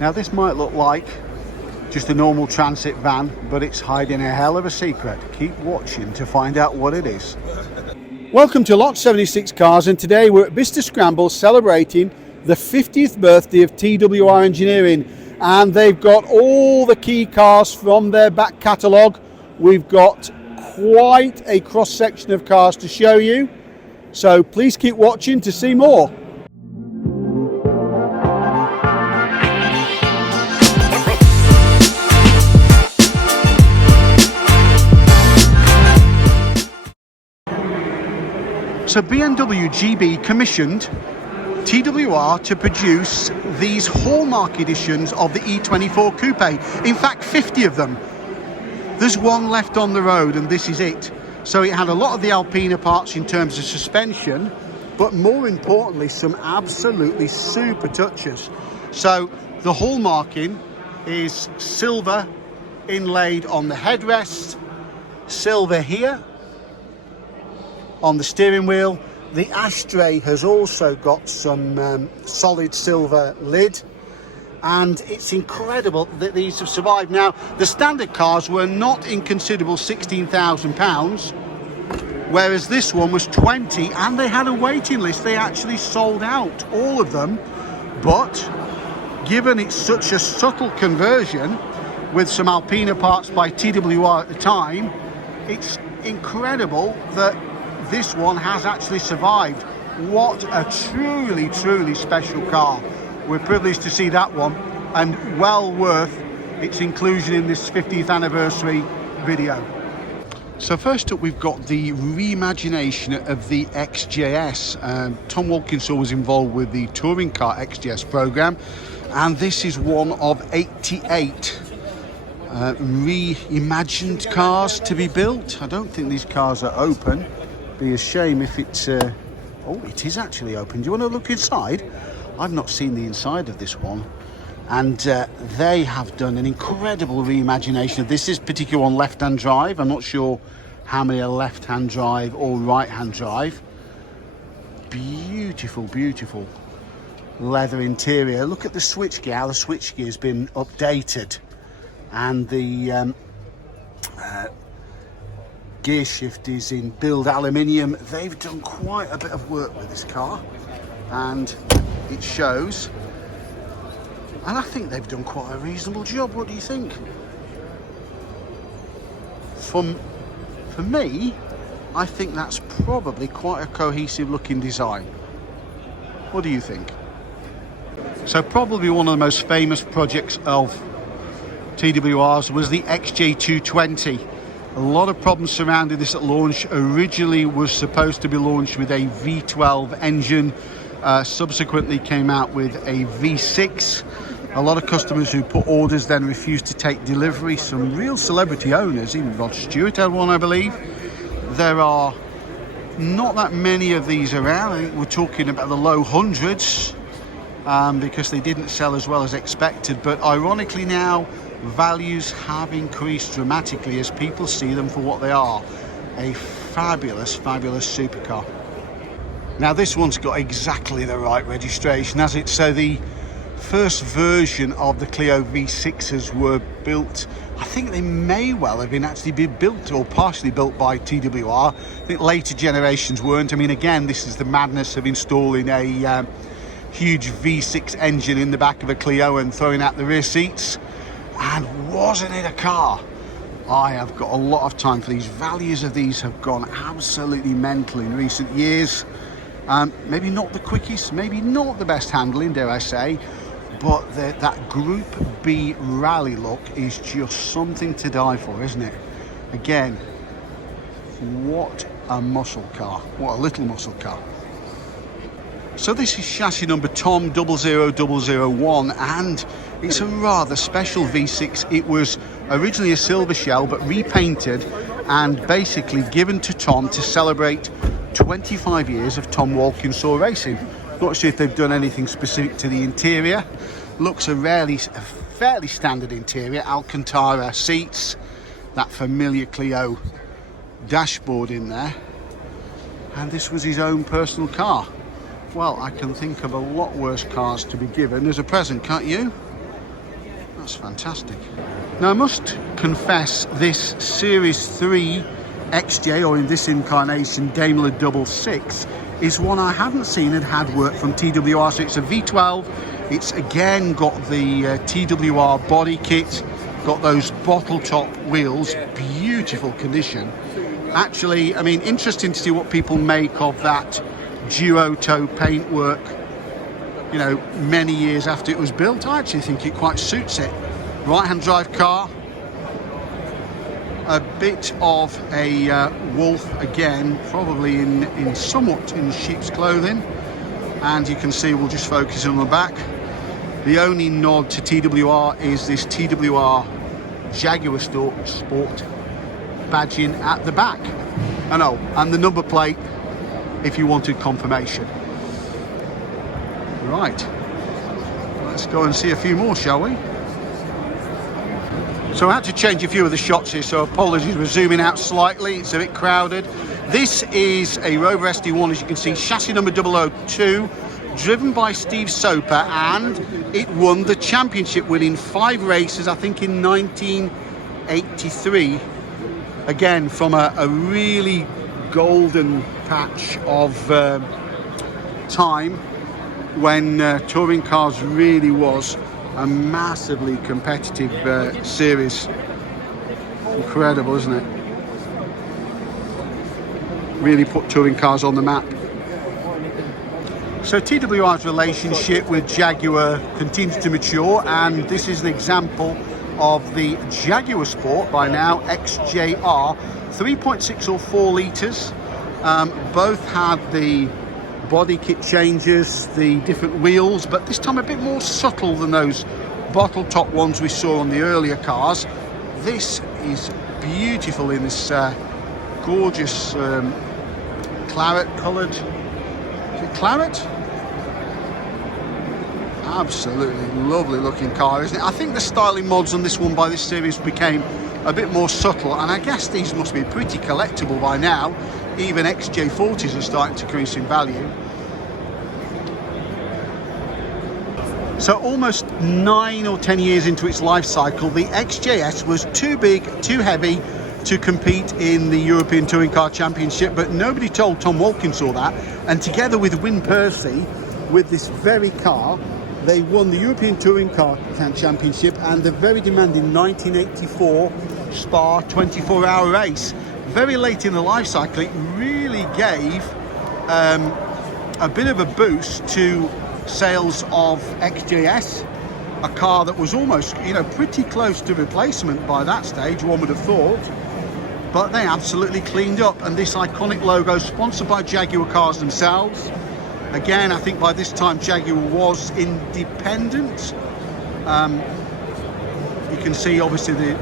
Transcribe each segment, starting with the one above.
Now this might look like just a normal transit van, but it's hiding a hell of a secret. Keep watching to find out what it is. Welcome to Lot 76 Cars, and today we're at Bicester Scramble celebrating the 50th birthday of TWR Engineering, and they've got all the key cars from their back catalogue. We've got quite a cross section of cars to show you, so please keep watching to see more. So BMW GB commissioned TWR to produce these hallmark editions of the E24 Coupe. In fact, 50 of them. There's one left on the road, and this is it. So it had a lot of the Alpina parts in terms of suspension, but more importantly, some absolutely super touches. So the hallmarking is silver inlaid on the headrest, silver here on the steering wheel. The ashtray has also got some solid silver lid, and it's incredible that these have survived. Now, the standard cars were not in considerable £16,000, whereas this one was 20, and they had a waiting list. They actually sold out, all of them, but given it's such a subtle conversion with some Alpina parts by TWR at the time, it's incredible that this one has actually survived. What a truly, truly special car. We're privileged to see that one, and well worth its inclusion in this 50th anniversary video. So first up, we've got the reimagination of the XJS. Tom Walkinshaw was involved with the touring car XJS program, and this is one of 88 reimagined cars to be built. I don't think these cars are open. Be a shame if it's oh, it is actually open. Do you want to look inside? I've not seen the inside of this one, and they have done an incredible reimagination of this particular one. Left-hand drive. I'm not sure how many are left-hand drive or right-hand drive. Beautiful, beautiful leather interior. Look at the switchgear. How the switchgear has been updated, and the gear shift is in build aluminium. They've done quite a bit of work with this car, and it shows, and I think they've done quite a reasonable job. What do you think? For me, I think that's probably quite a cohesive looking design. What do you think? So probably one of the most famous projects of TWR's was the XJ220. A lot of problems surrounding this at launch. Originally was supposed to be launched with a V12 engine, subsequently came out with a V6. A lot of customers who put orders then refused to take delivery. Some real celebrity owners, even Rod Stewart had one, I believe. There are not that many of these around. I think we're talking about the low hundreds, because they didn't sell as well as expected. But ironically now, values have increased dramatically as people see them for what they are, a fabulous, fabulous supercar. Now this one's got exactly the right registration, has it? So the first version of the Clio V6s were built, I think they may well have been actually built or partially built by TWR. I think later generations weren't. I mean, again, this is the madness of installing a huge V6 engine in the back of a Clio and throwing out the rear seats. And wasn't it a car? I have got a lot of time for these. Values of these have gone absolutely mental in recent years. Maybe not the quickest, maybe not the best handling, dare I say, but that Group B rally look is just something to die for, isn't it? Again, what a muscle car, what a little muscle car. So this is chassis number Tom 00001, and it's a rather special V6. It was originally a silver shell but repainted and basically given to Tom to celebrate 25 years of Tom Walkinshaw Racing. Not sure if they've done anything specific to the interior. Looks a fairly standard interior. Alcantara seats, that familiar Clio dashboard in there, and this was his own personal car. Well, I can think of a lot worse cars to be given as a present, can't you? That's fantastic. Now I must confess, this Series 3 XJ, or in this incarnation Daimler Double Six, is one I haven't seen and had work from TWR. So it's a V12. It's again got the TWR body kit, got those bottle top wheels, beautiful condition. Actually, I mean, interesting to see what people make of that duo toe paintwork, you know, many years after it was built. I actually think it quite suits it. Right-hand drive car, a bit of a wolf again, probably in somewhat in sheep's clothing, and you can see we'll just focus on the back. The only nod to TWR is this TWR Jaguar Sport badging at the back. And oh, and the number plate if you wanted confirmation. Right, let's go and see a few more, shall we? So I had to change a few of the shots here, so apologies, we're zooming out slightly, it's a bit crowded. This is a Rover SD1, as you can see, chassis number 002, driven by Steve Soper, and it won the championship, winning 5 races, I think in 1983. Again, from a really golden patch of time when touring cars really was a massively competitive series. Incredible, isn't it? Really put touring cars on the map. So TWR's relationship with Jaguar continues to mature, and this is an example of the Jaguar Sport by now, XJR, 3.6 or 4 litres. Both had the body kit changes, the different wheels, but this time a bit more subtle than those bottle top ones we saw on the earlier cars. This is beautiful in this gorgeous claret coloured, is it claret? Absolutely lovely looking car, isn't it? I think the styling mods on this one by this series became a bit more subtle, and I guess these must be pretty collectible by now. Even XJ40s are starting to increase in value. So almost 9 or 10 years into its life cycle, the XJS was too big, too heavy to compete in the European Touring Car Championship, but nobody told Tom Walkinshaw that, and together with Win Percy, with this very car, they won the European Touring Car Championship and the very demanding 1984 Spa 24-hour race. Very late in the life cycle, it really gave a bit of a boost to sales of XJS, a car that was almost, you know, pretty close to replacement by that stage, one would have thought. But they absolutely cleaned up, and this iconic logo, sponsored by Jaguar cars themselves. Again, I think by this time Jaguar was independent. You can see obviously the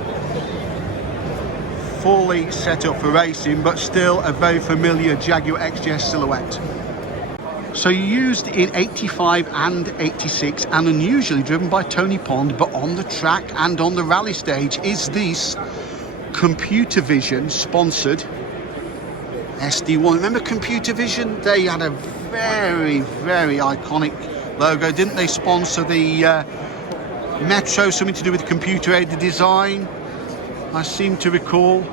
fully set up for racing, but still a very familiar Jaguar XJS silhouette. So used in 85 and 86, and unusually driven by Tony Pond, but on the track and on the rally stage, is this Computer Vision sponsored SD1. Remember Computer Vision? They had a very, very iconic logo. Didn't they sponsor the Metro, something to do with computer-aided design? I seem to recall.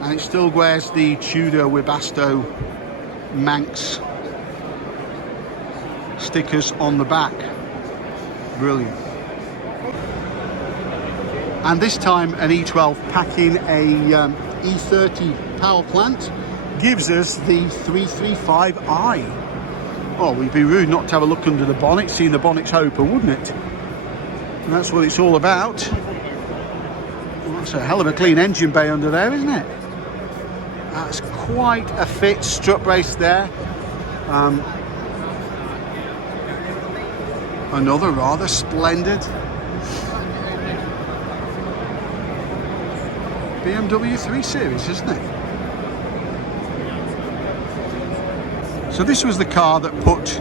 And it still wears the Tudor Webasto Manx stickers on the back. Brilliant. And this time an E12 packing a E30 power plant gives us the 335i. Oh, we'd be rude not to have a look under the bonnet. Seeing the bonnet's open, wouldn't it? And that's what it's all about. Well, that's a hell of a clean engine bay under there, isn't it? That's quite a fit strut brace there. Another rather splendid BMW 3 Series, isn't it? So this was the car that put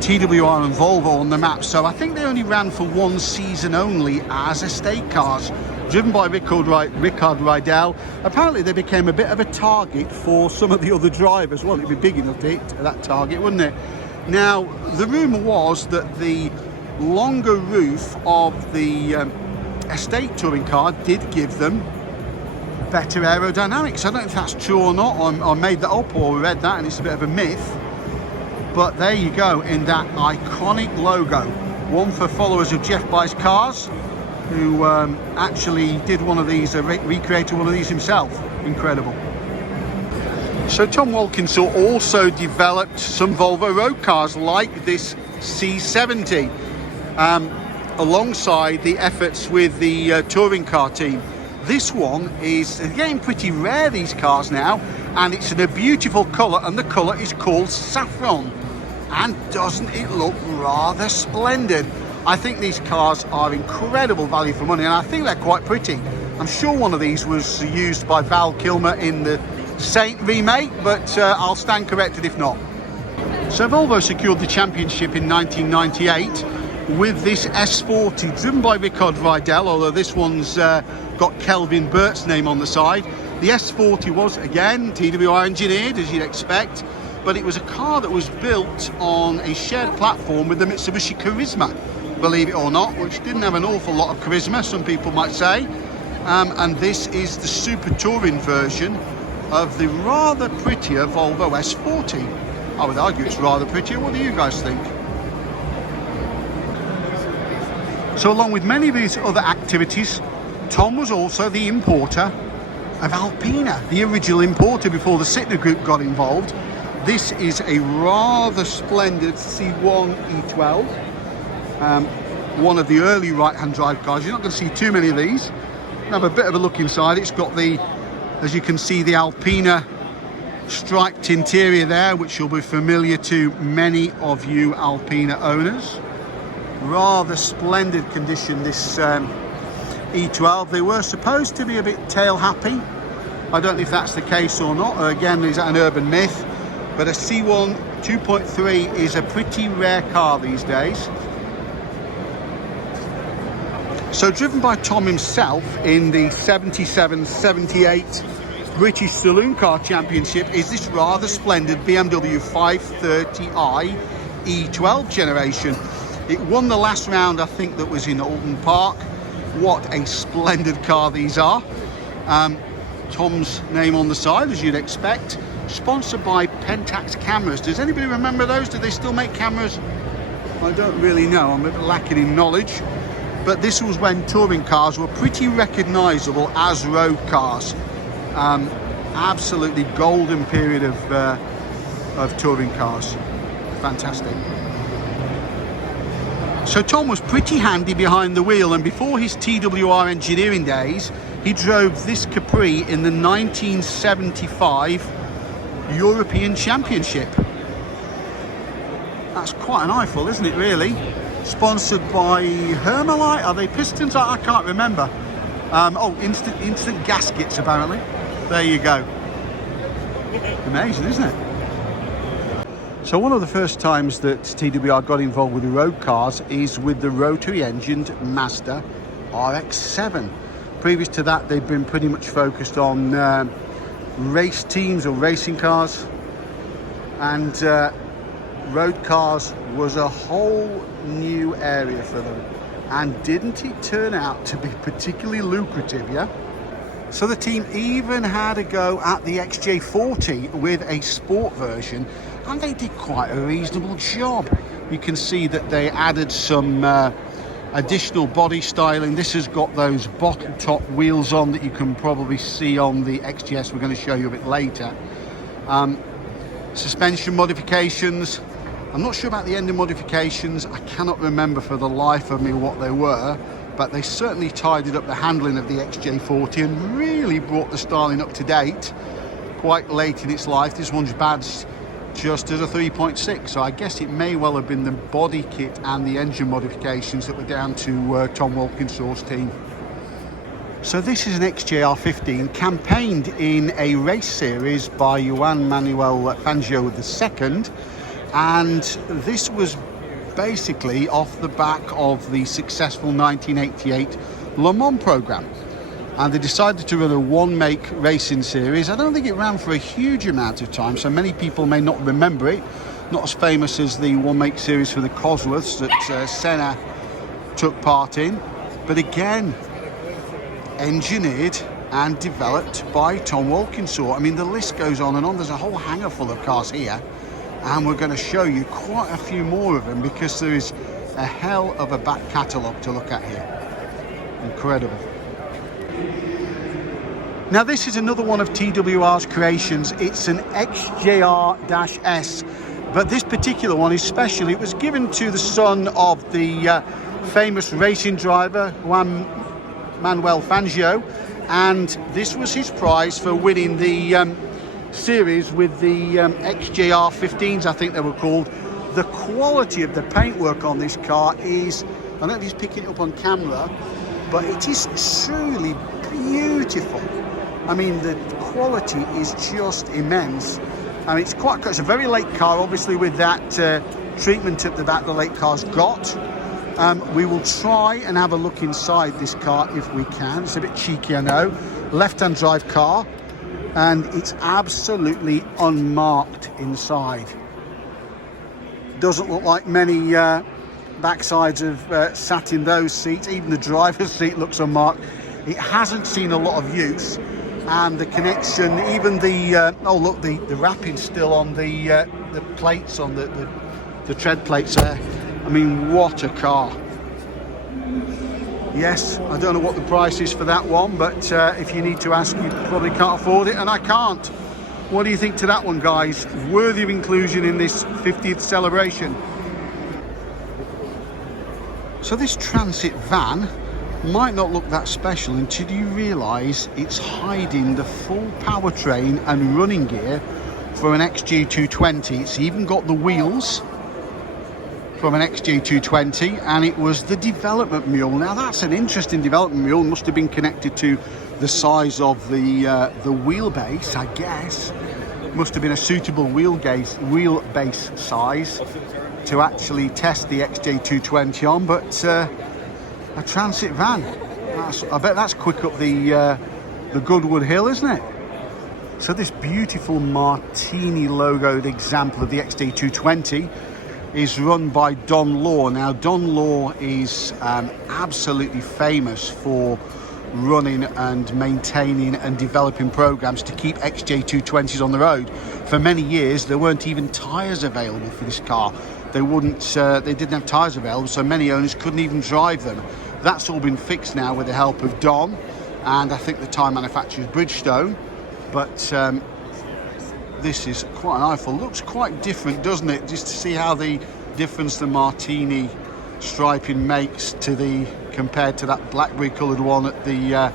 TWR and Volvo on the map. So I think they only ran for one season only as estate cars, driven by Rickard Rydell. Apparently they became a bit of a target for some of the other drivers. Well, it'd be big enough to hit that target, wouldn't it? Now, the rumour was that the longer roof of the estate touring car did give them better aerodynamics. I don't know if that's true or not, or I made that up or read that and it's a bit of a myth. But there you go, in that iconic logo. One for followers of Jeff Buys Cars, who actually did one of these, recreated one of these himself. Incredible. So Tom Walkinshaw also developed some Volvo road cars like this C70, alongside the efforts with the touring car team. This one is getting pretty rare, these cars now, and it's in a beautiful colour, and the colour is called saffron. And doesn't it look rather splendid? I think these cars are incredible value for money, and I think they're quite pretty. I'm sure one of these was used by Val Kilmer in the Saint remake, but I'll stand corrected if not. So Volvo secured the championship in 1998 with this S40, driven by Rickard Rydell, although this one's got Kelvin Burt's name on the side. The S40 was, again, TWR engineered, as you'd expect, but it was a car that was built on a shared platform with the Mitsubishi Charisma, believe it or not, which didn't have an awful lot of charisma, some people might say. And this is the super touring version of the rather prettier Volvo S40. I would argue it's rather prettier. What do you guys think? So along with many of his other activities, Tom was also the importer of Alpina, the original importer before the Sittner Group got involved. This is a rather splendid C1 E12, one of the early right-hand drive cars. You're not going to see too many of these. Have a bit of a look inside. It's got the, as you can see, the Alpina striped interior there, which will be familiar to many of you Alpina owners. Rather splendid condition, this E12. They were supposed to be a bit tail happy. I don't know if that's the case or not, or again, is that an urban myth? But a C1 2.3 is a pretty rare car these days. So driven by Tom himself in the 77-78 British Saloon Car Championship is this rather splendid BMW 530i E12 generation. It won the last round, I think, that was in Holden Park. What a splendid car these are. Tom's name on the side, as you'd expect. Sponsored by Pentax cameras. Does anybody remember those? Do they still make cameras? I don't really know. I'm a bit lacking in knowledge. But this was when touring cars were pretty recognisable as road cars. Absolutely golden period of touring cars. Fantastic. So Tom was pretty handy behind the wheel, and before his TWR engineering days, he drove this Capri in the 1975 European Championship. That's quite an eyeful, isn't it, really? Sponsored by Hermelite, are they Pistons? I can't remember. Oh, instant gaskets, apparently. There you go. Amazing, isn't it? So one of the first times that TWR got involved with the road cars is with the rotary-engined Mazda RX7. Previous to that, they've been pretty much focused on race teams or racing cars, and road cars was a whole new area for them. And didn't it turn out to be particularly lucrative, yeah? So the team even had a go at the XJ40 with a sport version, and they did quite a reasonable job. You can see that they added some additional body styling. This has got those bottle top wheels on that you can probably see on the XJS. We're going to show you a bit later. Suspension modifications. I'm not sure about the engine modifications. I cannot remember for the life of me what they were, but they certainly tidied up the handling of the XJ40 and really brought the styling up to date quite late in its life. This one's badged just as a 3.6, so I guess it may well have been the body kit and the engine modifications that were down to Tom Walkinshaw's team. So this is an XJR-15 campaigned in a race series by Juan Manuel Fangio II, and this was basically off the back of the successful 1988 Le Mans program. And they decided to run a one-make racing series. I don't think it ran for a huge amount of time, so many people may not remember it. Not as famous as the one make series for the Cosworths that Senna took part in, but again, engineered and developed by Tom Walkinshaw. I mean, the list goes on and on. There's a whole hangar full of cars here, and we're going to show you quite a few more of them because there is a hell of a back catalogue to look at here. Incredible. Now this is another one of TWR's creations. It's an XJR-S, but this particular one is special. It was given to the son of the famous racing driver Juan Manuel Fangio, and this was his prize for winning the series with the XJR-15s, I think they were called. The quality of the paintwork on this car is, I don't know if he's picking it up on camera, but it is truly beautiful. I mean, the quality is just immense. I mean, it's a very late car, obviously, with that treatment at the back the late car's got. We will try and have a look inside this car if we can. It's a bit cheeky, I know. Left-hand drive car, and it's absolutely unmarked inside. Doesn't look like many backsides have sat in those seats. Even the driver's seat looks unmarked. It hasn't seen a lot of use, and the connection, even the oh look, the wrapping's still on the plates, on the tread plates there. I mean, what a car. Yes, I don't know what the price is for that one, but if you need to ask, you probably can't afford it, and I can't. What do you think to that one, guys? Worthy of inclusion in this 50th celebration. So this transit van might not look that special until you realise it's hiding the full powertrain and running gear for an XJ220. It's even got the wheels from an XJ220, and it was the development mule. Now that's an interesting development mule. Must have been connected to the size of the wheelbase, I guess. Must have been a suitable wheelbase size to actually test the XJ220 on, but a transit van. I bet that's quick up the Goodwood Hill, isn't it? So this beautiful Martini logoed example of the XJ220 is run by Don Law. Now Don Law is absolutely famous for running and maintaining and developing programs to keep XJ220s on the road. For many years there weren't even tyres available for this car. They didn't have tyres available, so many owners couldn't even drive them. That's all been fixed now with the help of Don, and I think the tyre manufacturer is Bridgestone. But this is quite an eyeful. Looks quite different, doesn't it? Just to see how the difference the Martini striping makes compared to that blackberry coloured one at the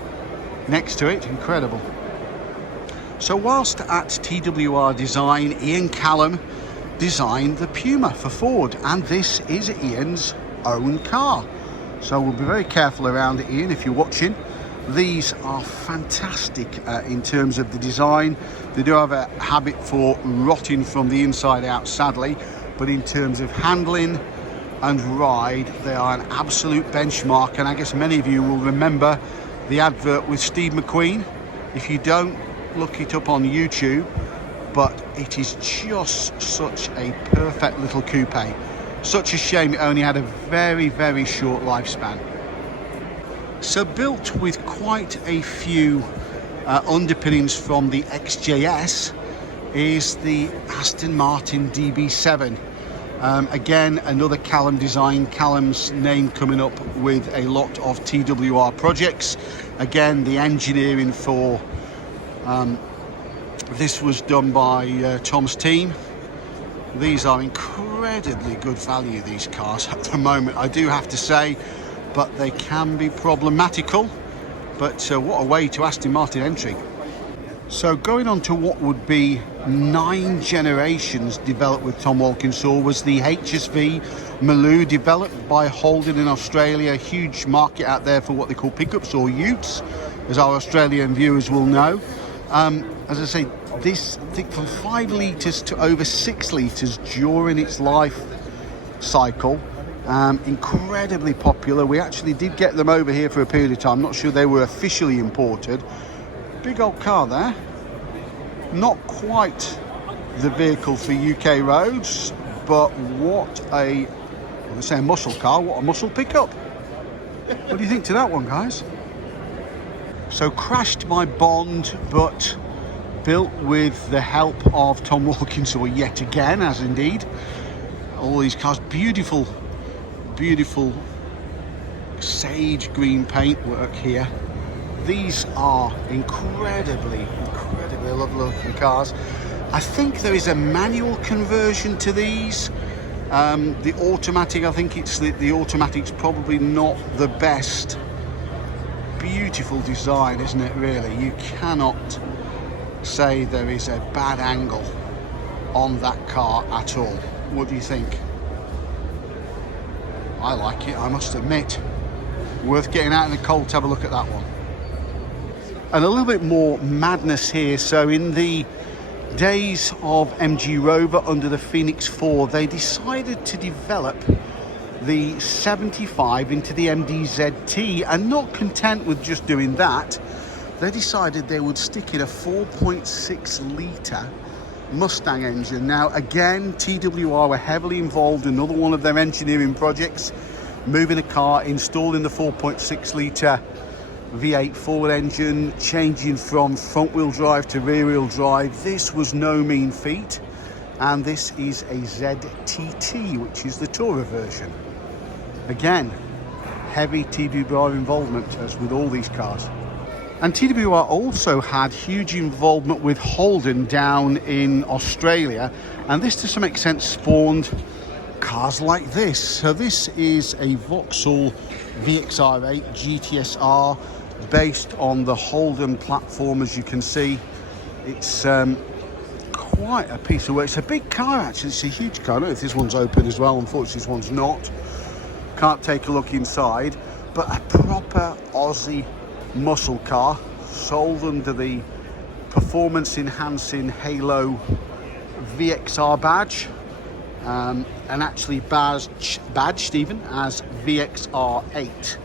next to it. Incredible. So whilst at TWR Design, Ian Callum designed the Puma for Ford, and this is Ian's own car. So we'll be very careful around it, Ian, if you're watching. These are fantastic in terms of the design. They do have a habit for rotting from the inside out, sadly, but in terms of handling and ride, they are an absolute benchmark. And I guess many of you will remember the advert with Steve McQueen. If you don't, look it up on YouTube, but it is just such a perfect little coupe. Such a shame it only had a very, very short lifespan. So built with quite a few underpinnings from the XJS is the Aston Martin DB7. Again, another Callum design. Callum's name coming up with a lot of TWR projects. Again, the engineering for this was done by Tom's team. These are incredibly good value, these cars at the moment, I do have to say, but they can be problematical. But what a way to Aston Martin entry. So going on to what would be 9 generations developed with Tom Walkinshaw was the HSV Mule, developed by Holden in Australia. A huge market out there for what they call pickups or utes, as our Australian viewers will know. As I say, this, I think, from 5 litres to over 6 litres during its life cycle. Incredibly popular. We actually did get them over here for a period of time. Not sure they were officially imported. Big old car there. Not quite the vehicle for UK roads, but what a, I'm going to say a muscle car, what a muscle pickup. What do you think to that one, guys? So crashed by Bond, but built with the help of Tom Walkinshaw yet again, as indeed. All these cars, beautiful, beautiful sage green paintwork here. These are incredibly lovely looking cars. I think there is a manual conversion to these. The automatic, I think it's the automatic's probably not the best. Beautiful design, isn't it, really? You cannot say there is a bad angle on that car at all. What do you think? I like it, I must admit. Worth getting out in the cold to have a look at that one. And a little bit more madness here. So in the days of MG Rover under the Phoenix 4, they decided to develop the 75 into the MDZT, and not content with just doing that, they decided they would stick in a 4.6 litre Mustang engine. Now again, TWR were heavily involved in another one of their engineering projects, moving a car, installing the 4.6 litre V8 forward engine, changing from front wheel drive to rear wheel drive. This was no mean feat, and this is a ZTT, which is the Tourer version. Again, heavy TWR involvement, as with all these cars. And TWR also had huge involvement with Holden down in Australia, and this to some extent spawned cars like this. So this is a Vauxhall VXR8 GTSR based on the Holden platform. As you can see, it's quite a piece of work. It's a big car, actually. It's a huge car. I don't know if this one's open as well. Unfortunately, this one's not. Can't take a look inside, but a proper Aussie muscle car, sold under the performance enhancing Halo VXR badge, and actually badged even as VXR8.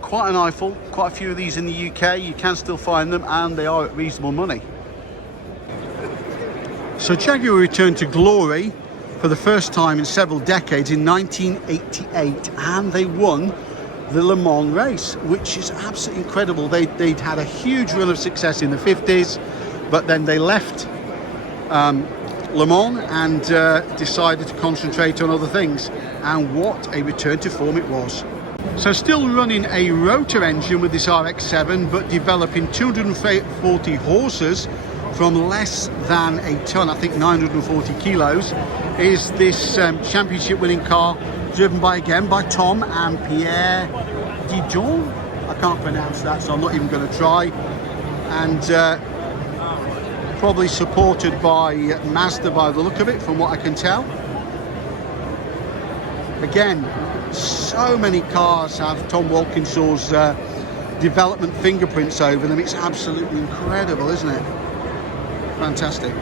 Quite an eyeful, quite a few of these in the UK. You can still find them, and they are at reasonable money. So Jaguar returned to glory for the first time in several decades in 1988, and they won the Le Mans race, which is absolutely incredible. They'd had a huge run of success in the 50s, but then they left Le Mans and decided to concentrate on other things, and what a return to form it was. So still running a rotor engine with this RX7, but developing 240 horses from less than a ton, I think 940 kilos, is this championship winning car, driven by Tom and Pierre Dijon. I can't pronounce that, so I'm not even going to try. And probably supported by Mazda by the look of it, from what I can tell. Again, so many cars have Tom Walkinshaw's development fingerprints over them. It's absolutely incredible, isn't it? Fantastic.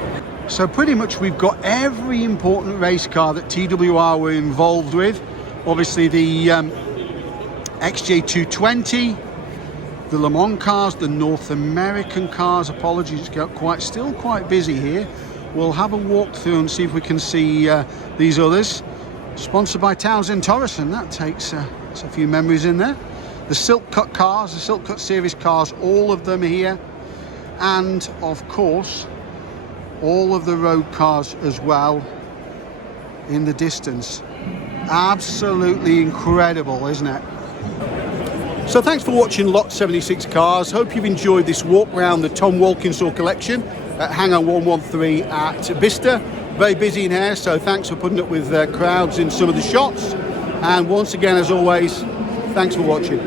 So pretty much we've got every important race car that TWR were involved with. Obviously the XJ220, the Le Mans cars, the North American cars. Apologies, it's still quite busy here. We'll have a walk through and see if we can see these others. Sponsored by Townsend Torreson, that takes a few memories in there. The Silk Cut cars, the Silk Cut series cars, all of them here. And of course, all of the road cars as well in the distance. Absolutely incredible, isn't it? So thanks for watching Lot 76 Cars. Hope you've enjoyed this walk around the Tom Walkinshaw collection at Hangar 113 at Bicester. Very busy in here, so thanks for putting up with crowds in some of the shots. And once again, as always, thanks for watching.